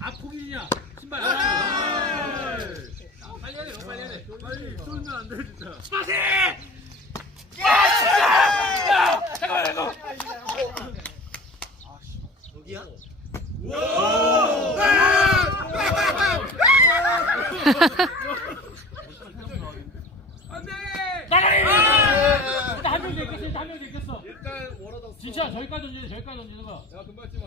아폭이냐 신발 아 야, 야, 야, 빨리, 하네, 빨리 야, 해 빨리 해야 빨리 쏘면 안돼 진다 스파시 야 진짜 야 잠깐만 이거 아씨 여기야 우와 진짜 저기까지 던지는 저기까지 던지는 거야. 야 금방 지 마.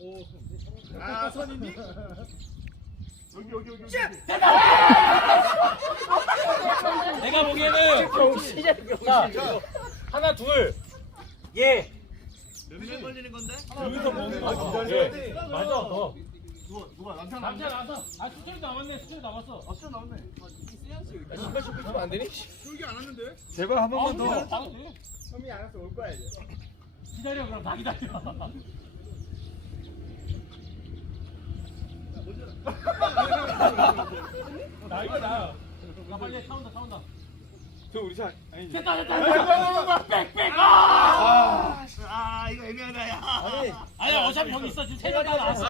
오, 참, 아, 선인님. 여기 여기 여기. 여기, 여기. 됐다. 내 하나 둘. 예. 몇 수, 걸리는 수, 건데? 여기서 먹는 거. 맞아. 누가 누가 남자 남 남자 남았아 수철 남았 남았네 아 수철 남았네 남았 남았네 아 수철 남았네 아 수철 남았네 아 수철 남았네 아 수철 남았네 아 수철 남았네 아 수철 남 이거 나아 빨리 타운다 타운다 저 우리 차 아니지? 됐다 됐다 빽빽 아아 아, 이거 애매하다 야 아니 아, 어차피 형뭐 있어 지금 세명다 나왔어